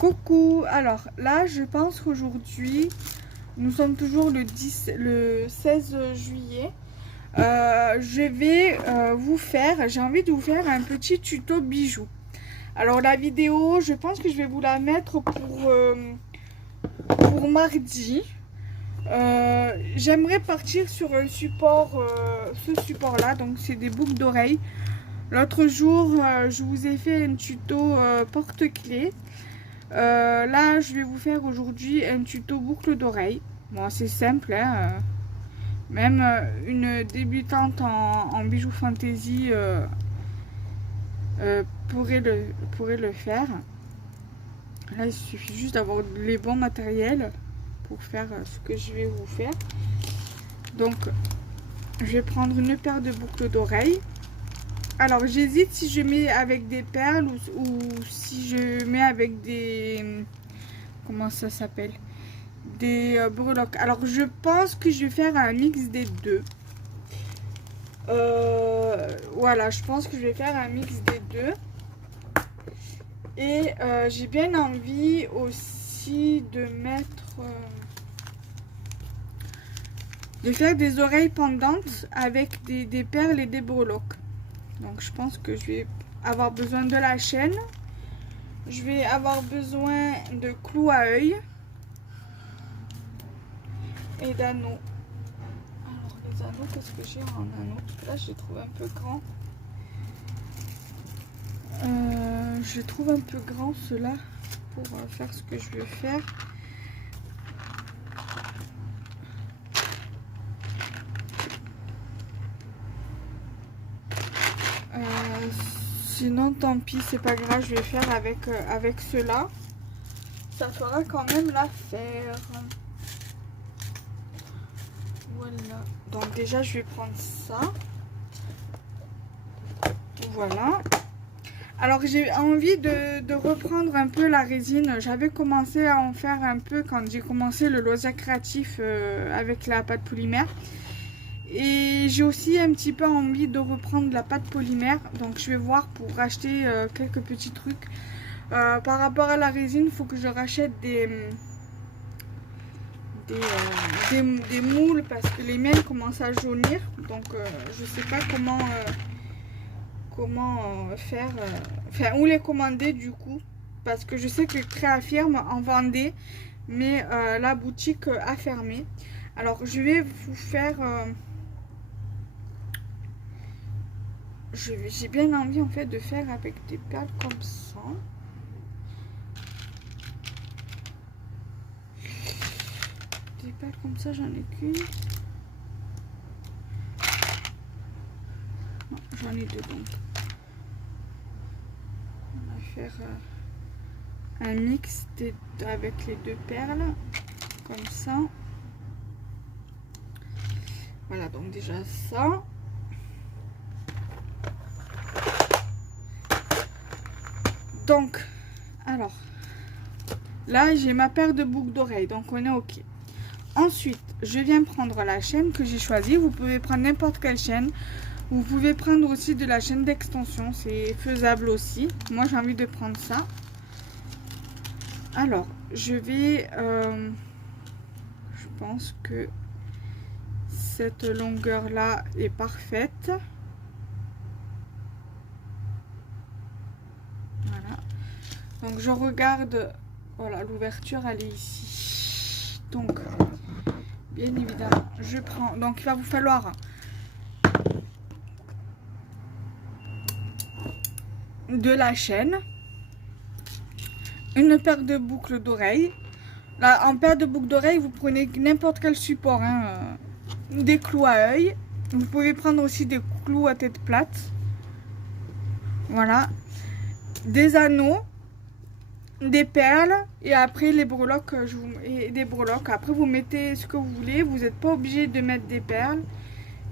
Coucou, alors là je pense qu'aujourd'hui nous sommes toujours le 16 juillet. Je vais j'ai envie de vous faire un petit tuto bijoux. Alors la vidéo, je pense que je vais vous la mettre pour mardi. J'aimerais partir sur un support, ce support là, donc c'est des boucles d'oreilles. L'autre jour, je vous ai fait un tuto porte-clés. Là, je vais vous faire aujourd'hui un tuto boucle d'oreille. Bon, c'est simple, hein, même une débutante en bijoux fantaisie pourrait le faire. Là, il suffit juste d'avoir les bons matériels pour faire ce que je vais vous faire. Donc, je vais prendre une paire de boucles d'oreilles. Alors, j'hésite si je mets avec des perles ou si je mets avec des... Comment ça s'appelle? Des breloques. Alors, je pense que je vais faire un mix des deux. Voilà, je pense que je vais faire un mix des deux. Et j'ai bien envie aussi de mettre... de faire des oreilles pendantes avec des perles et des breloques. Donc je pense que je vais avoir besoin de la chaîne. Je vais avoir besoin de clous à œil. Et d'anneaux. Alors les anneaux, qu'est-ce que j'ai en anneaux? Là je les trouve un peu grands. Je trouve un peu grand ceux-là pour faire ce que je veux faire. Sinon tant pis, c'est pas grave, je vais faire avec ceux-là. Ça fera quand même l'affaire. Voilà. Donc déjà je vais prendre ça. Voilà. Alors j'ai envie de reprendre un peu la résine. J'avais commencé à en faire un peu quand j'ai commencé le loisir créatif avec la pâte polymère. Et j'ai aussi un petit peu envie de reprendre la pâte polymère. Donc je vais voir pour racheter quelques petits trucs. Par rapport à la résine, il faut que je rachète des moules parce que les miennes commencent à jaunir. Donc je sais pas comment faire, enfin où les commander du coup. Parce que je sais que Créafirme en vendait, mais la boutique a fermé. Alors je vais vous faire... j'ai bien envie en fait de faire avec des perles comme ça. Des perles comme ça, j'en ai qu'une. Non, j'en ai deux donc. On va faire un mix avec les deux perles. Comme ça. Voilà, donc déjà ça. Donc, alors, là j'ai ma paire de boucles d'oreilles, donc on est ok. Ensuite, je viens prendre la chaîne que j'ai choisie. Vous pouvez prendre n'importe quelle chaîne. Vous pouvez prendre aussi de la chaîne d'extension, c'est faisable aussi. Moi j'ai envie de prendre ça. Alors, je vais... je pense que cette longueur là est parfaite. Donc je regarde, voilà, l'ouverture elle est ici. Donc bien évidemment je prends, donc il va vous falloir de la chaîne, une paire de boucles d'oreilles. Là en paire de boucles d'oreilles vous prenez n'importe quel support, hein, des clous à œil. Vous pouvez prendre aussi des clous à tête plate. Voilà, des anneaux, des perles et après les breloques, des breloques. Après vous mettez ce que vous voulez, vous n'êtes pas obligé de mettre des perles.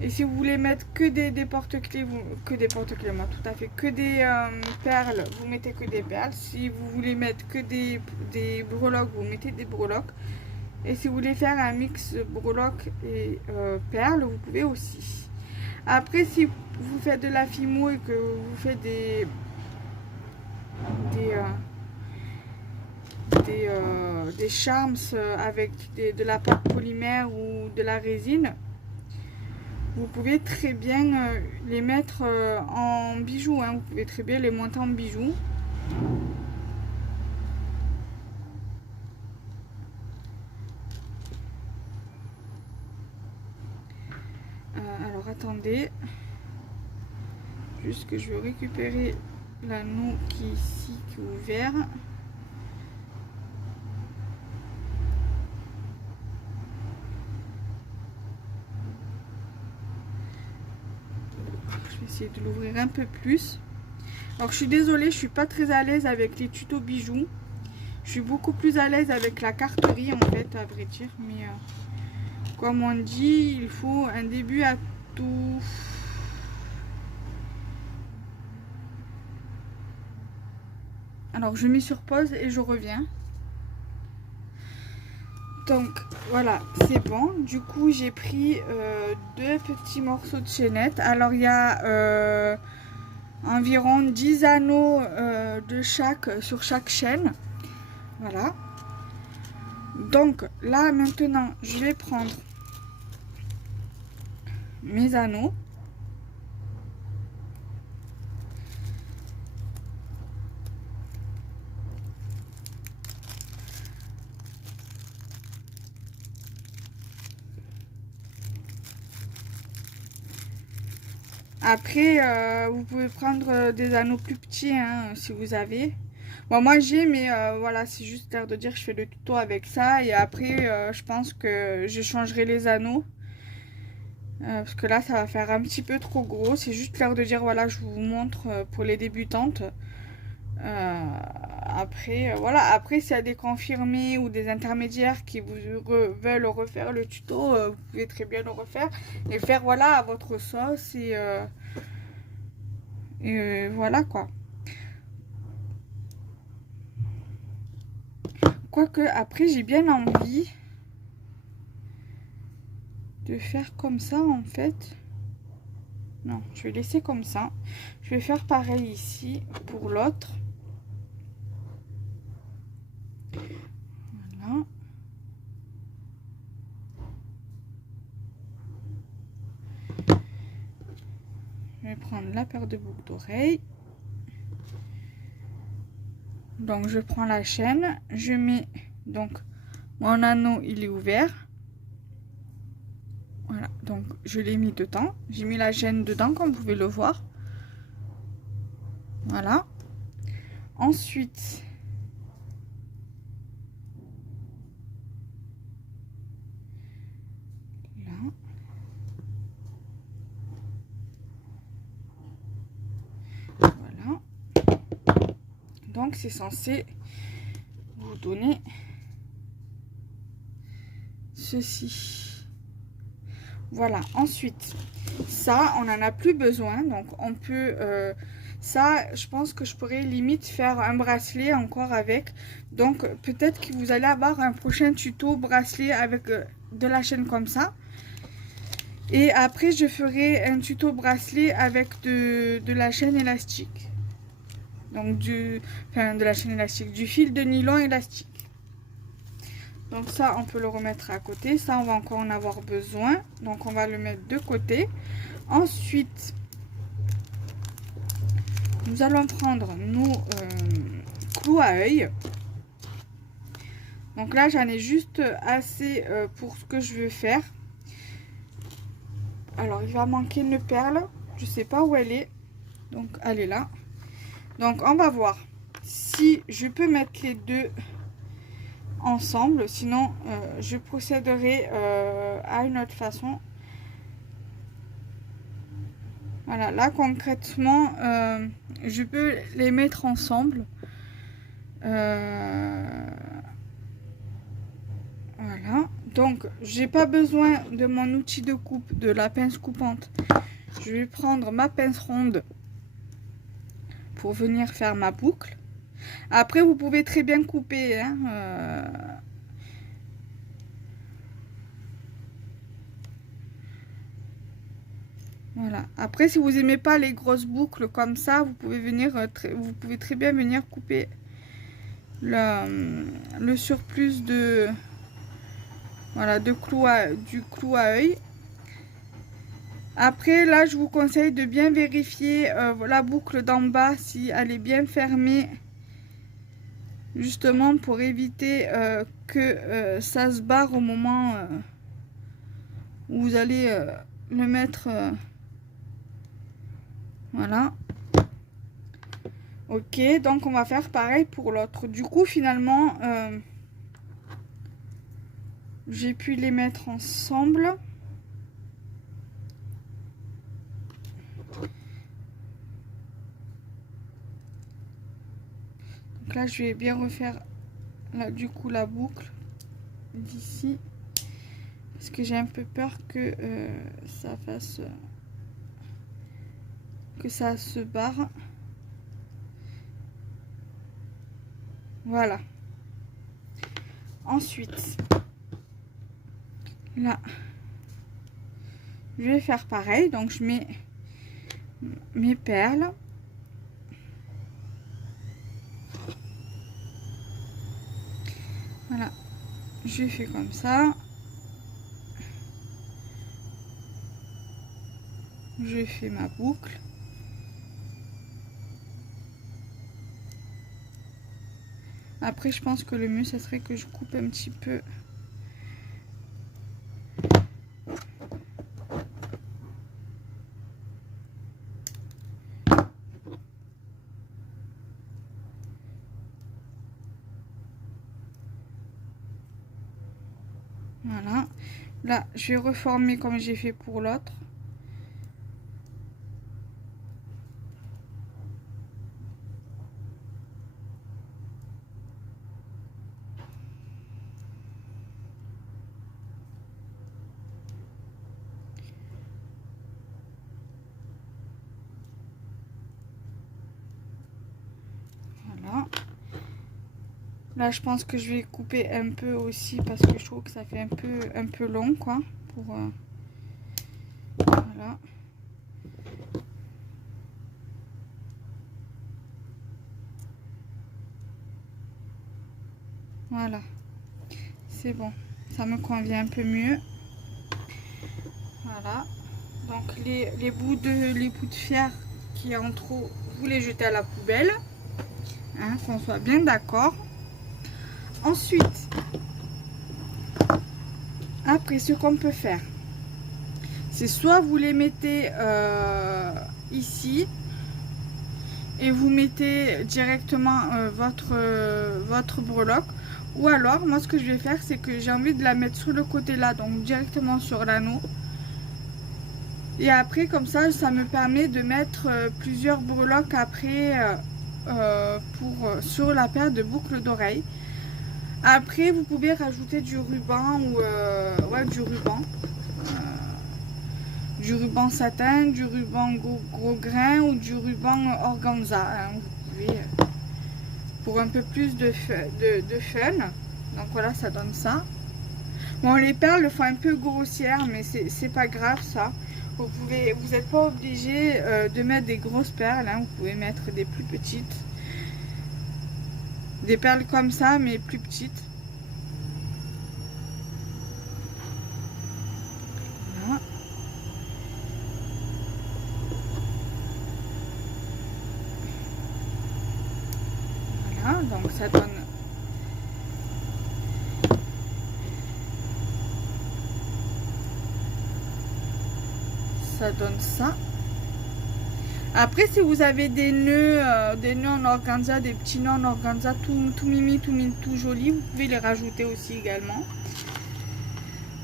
Et si vous voulez mettre que des porte-clés, moi tout à fait, que des perles, vous mettez que des perles. Si vous voulez mettre que des breloques, vous mettez des breloques. Et si vous voulez faire un mix breloques et perles, vous pouvez aussi. Après, si vous faites de la fimo et que vous faites des charms avec de la pâte polymère ou de la résine, vous pouvez très bien les mettre en bijoux, hein. Vous pouvez très bien les monter en bijoux. Alors attendez, juste que je vais récupérer l'anneau qui est ici, qui est ouvert. Je vais essayer de l'ouvrir un peu plus. Alors je suis désolée, je suis pas très à l'aise avec les tutos bijoux. Je suis beaucoup plus à l'aise avec la carterie en fait, à vrai dire. Mais comme on dit, il faut un début à tout. Alors je mets sur pause et je reviens. Donc voilà, c'est bon. Du coup j'ai pris deux petits morceaux de chaînette. Alors il y a environ 10 anneaux de chaque sur chaque chaîne. Voilà. Donc là maintenant je vais prendre mes anneaux. Après, vous pouvez prendre des anneaux plus petits hein, si vous avez. Bon, moi j'ai, mais voilà, c'est juste l'air de dire que je fais le tuto avec ça. Et après, je pense que je changerai les anneaux. Parce que là, ça va faire un petit peu trop gros. C'est juste l'air de dire, voilà, je vous montre pour les débutantes. Après, voilà, après s'il y a des confirmés ou des intermédiaires qui veulent refaire le tuto, vous pouvez très bien le refaire et faire voilà à votre sauce et voilà quoi. Quoique après j'ai bien envie de faire comme ça en fait. Non, je vais laisser comme ça. Je vais faire pareil ici pour l'autre. Voilà. Je vais prendre la paire de boucles d'oreilles. Donc je prends la chaîne, je mets donc mon anneau, il est ouvert. Voilà, donc je l'ai mis dedans. J'ai mis la chaîne dedans comme vous pouvez le voir. Voilà. Ensuite, là. Voilà. Donc c'est censé vous donner ceci. Voilà, ensuite, ça, on n'en a plus besoin. Donc, on peut... ça, je pense que je pourrais limite faire un bracelet encore avec. Donc, peut-être que vous allez avoir un prochain tuto bracelet avec de la chaîne comme ça. Et après, je ferai un tuto bracelet avec de la chaîne élastique. Donc, de la chaîne élastique, du fil de nylon élastique. Donc ça, on peut le remettre à côté. Ça, on va encore en avoir besoin. Donc, on va le mettre de côté. Ensuite, nous allons prendre nos clous à œil. Donc là, j'en ai juste assez pour ce que je veux faire. Alors, il va manquer une perle. Je ne sais pas où elle est. Donc, elle est là. Donc, on va voir si je peux mettre les deux ensemble, sinon je procéderai à une autre façon. Voilà, là concrètement je peux les mettre ensemble. Voilà, donc j'ai pas besoin de mon outil de coupe, de la pince coupante. Je vais prendre ma pince ronde pour venir faire ma boucle. Après, vous pouvez très bien couper, hein, voilà. Après, si vous aimez pas les grosses boucles comme ça, vous pouvez venir, vous pouvez très bien venir couper le surplus de, voilà, du clou à œil. Après, là, je vous conseille de bien vérifier la boucle d'en bas si elle est bien fermée, justement pour éviter que ça se barre au moment où vous allez le mettre. Voilà. Ok, donc on va faire pareil pour l'autre. Du coup, finalement, j'ai pu les mettre ensemble. Donc là, je vais bien refaire là, du coup la boucle d'ici. Parce que j'ai un peu peur que ça fasse... que ça se barre. Voilà. Ensuite, là, je vais faire pareil. Donc, je mets mes perles. Voilà. Je fais comme ça. Je fais ma boucle. Après, je pense que le mieux, ça serait que je coupe un petit peu. Voilà. Là, je vais reformer comme j'ai fait pour l'autre. Voilà. Là, je pense que je vais couper un peu aussi parce que je trouve que ça fait un peu long, quoi. Pour, voilà. Voilà. C'est bon. Ça me convient un peu mieux. Voilà. Donc, les bouts de fer qui est en trop, vous les jetez à la poubelle. Hein, qu'on soit bien d'accord. Ensuite, après, ce qu'on peut faire, c'est soit vous les mettez ici et vous mettez directement votre breloque, ou alors moi ce que je vais faire, c'est que j'ai envie de la mettre sur le côté là, donc directement sur l'anneau, et après comme ça me permet de mettre plusieurs breloques après sur la paire de boucles d'oreilles. Après, vous pouvez rajouter du ruban ou ouais, du ruban satin, du ruban gros grain ou du ruban organza. Hein, vous pouvez pour un peu plus de fun. Donc voilà, ça donne ça. Bon, les perles le font un peu grossières, mais c'est pas grave ça. Vous n'êtes pas obligé de mettre des grosses perles. Hein, vous pouvez mettre des plus petites. Des perles comme ça, mais plus petites. Voilà. Voilà, donc ça donne... Ça donne ça. Après, si vous avez des nœuds en organza, des petits nœuds en organza, tout mimi, tout joli, vous pouvez les rajouter aussi également.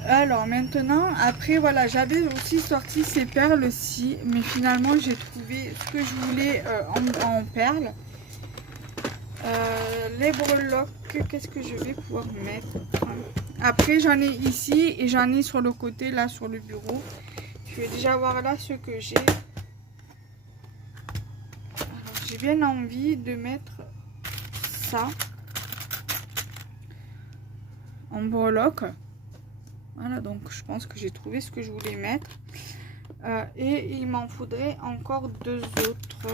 Alors maintenant, après voilà, j'avais aussi sorti ces perles-ci, mais finalement j'ai trouvé ce que je voulais en perles. Les breloques, qu'est-ce que je vais pouvoir mettre? Après j'en ai ici et j'en ai sur le côté, là sur le bureau. Je vais déjà voir là ce que j'ai. J'ai bien envie de mettre ça en breloque. Voilà, donc je pense que j'ai trouvé ce que je voulais mettre. Et il m'en faudrait encore deux autres.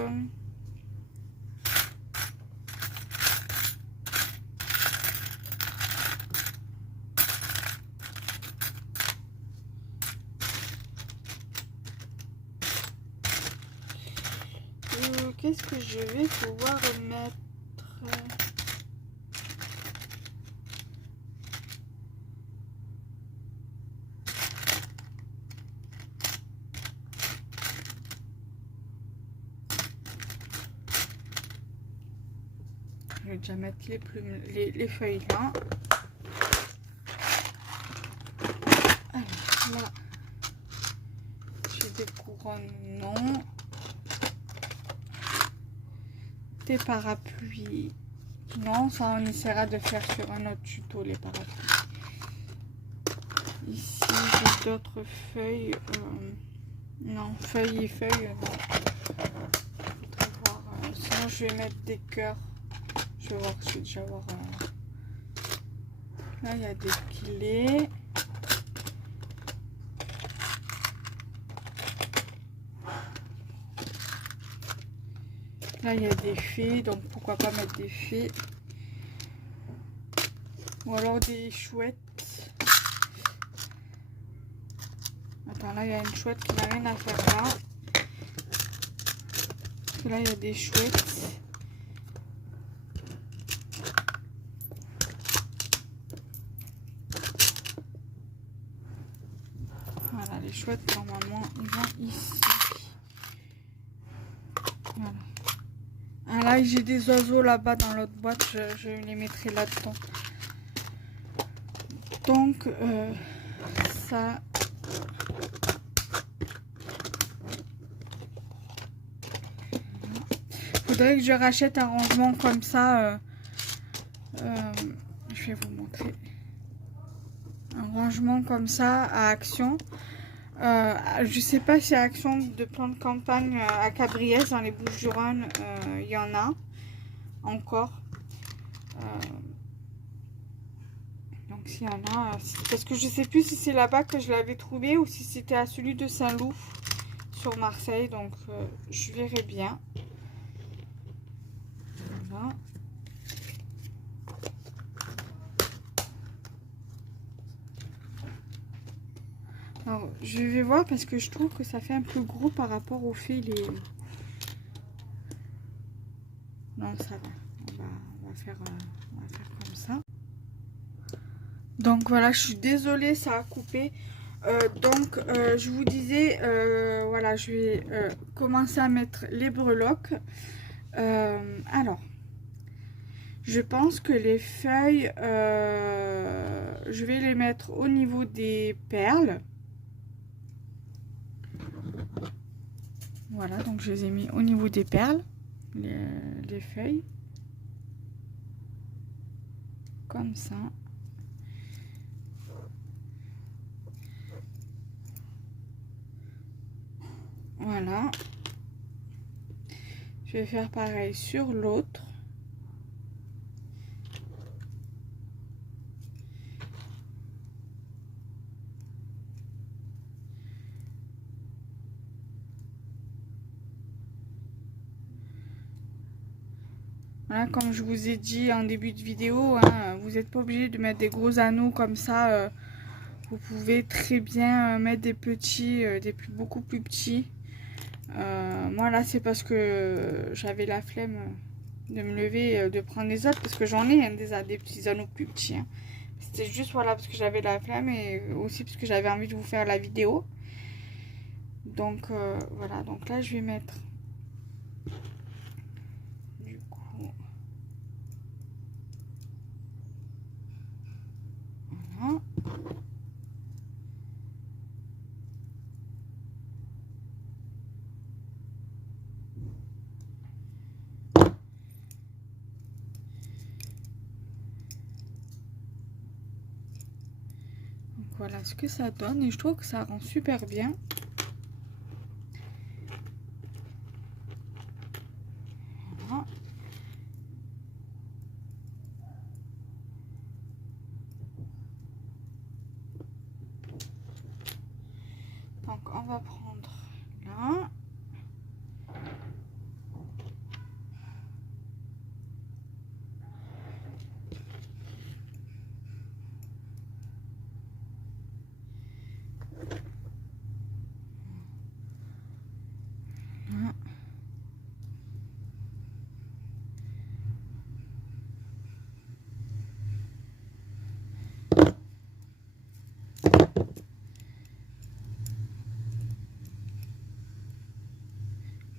qu'est-ce que je vais pouvoir mettre? Je vais déjà mettre les plumes, les feuilles là. Alors là, j'ai des couronnes, non. Des parapluies, non. Ça, on essaiera de faire sur un autre tuto, les parapluies. Ici, j'ai d'autres feuilles. Non, feuilles et feuilles, non. Voir, sinon, je vais mettre des cœurs. Je vais voir, je vais déjà voir. Là, il y a des clés. Là, il y a des fées, donc pourquoi pas mettre des fées. Ou alors des chouettes. Attends, là, il y a une chouette qui n'a rien à faire là. Parce que là, il y a des chouettes. Voilà, les chouettes, normalement, ils vont ici. Voilà. Ah là, j'ai des oiseaux là-bas dans l'autre boîte, je les mettrai là-dedans. Donc, ça... Faudrait que je rachète un rangement comme ça. Je vais vous montrer. Un rangement comme ça à Action. Je sais pas si à Action de plan de campagne à Cabriès, dans les Bouches-du-Rhône, il y en a encore. Donc s'il y en a, parce que je sais plus si c'est là-bas que je l'avais trouvé ou si c'était à celui de Saint-Loup sur Marseille. Donc je verrai bien. Voilà. Alors, je vais voir parce que je trouve que ça fait un peu gros par rapport au fil. Non, ça va. On va faire comme ça. Donc voilà, je suis désolée, ça a coupé. Je vous disais, voilà, je vais commencer à mettre les breloques. Alors, je pense que les feuilles, je vais les mettre au niveau des perles. Voilà, donc je les ai mis au niveau des perles, les feuilles. Comme ça. Voilà. Je vais faire pareil sur l'autre. Voilà, comme je vous ai dit en début de vidéo, hein, vous n'êtes pas obligé de mettre des gros anneaux comme ça. Vous pouvez très bien mettre des petits, beaucoup plus petits. Moi là, c'est parce que j'avais la flemme de me lever, de prendre les autres, parce que j'en ai hein, des petits anneaux plus petits. Hein. C'était juste voilà parce que j'avais la flemme et aussi parce que j'avais envie de vous faire la vidéo. Donc voilà, donc là je vais mettre. Voilà ce que ça donne et je trouve que ça rend super bien. Voilà. Donc on va prendre là.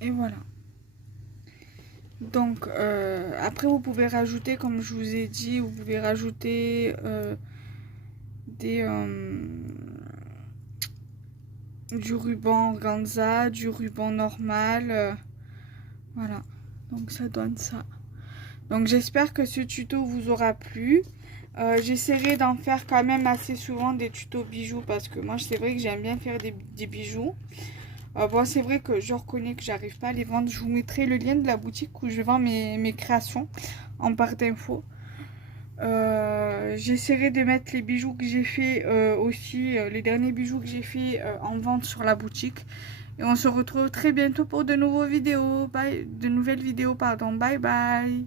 Et voilà. Donc après vous pouvez rajouter, comme je vous ai dit, vous pouvez rajouter des du ruban organza, du ruban normal, voilà. Donc ça donne ça. Donc j'espère que ce tuto vous aura plu. J'essaierai d'en faire quand même assez souvent des tutos bijoux, parce que moi c'est vrai que j'aime bien faire des bijoux. Bon, c'est vrai que je reconnais que j'arrive pas à les vendre. Je vous mettrai le lien de la boutique où je vends mes créations en barre d'infos. J'essaierai de mettre les bijoux que j'ai fait aussi, les derniers bijoux que j'ai fait en vente sur la boutique. Et on se retrouve très bientôt pour de nouvelles vidéos. Bye, de nouvelles vidéos, pardon. Bye bye.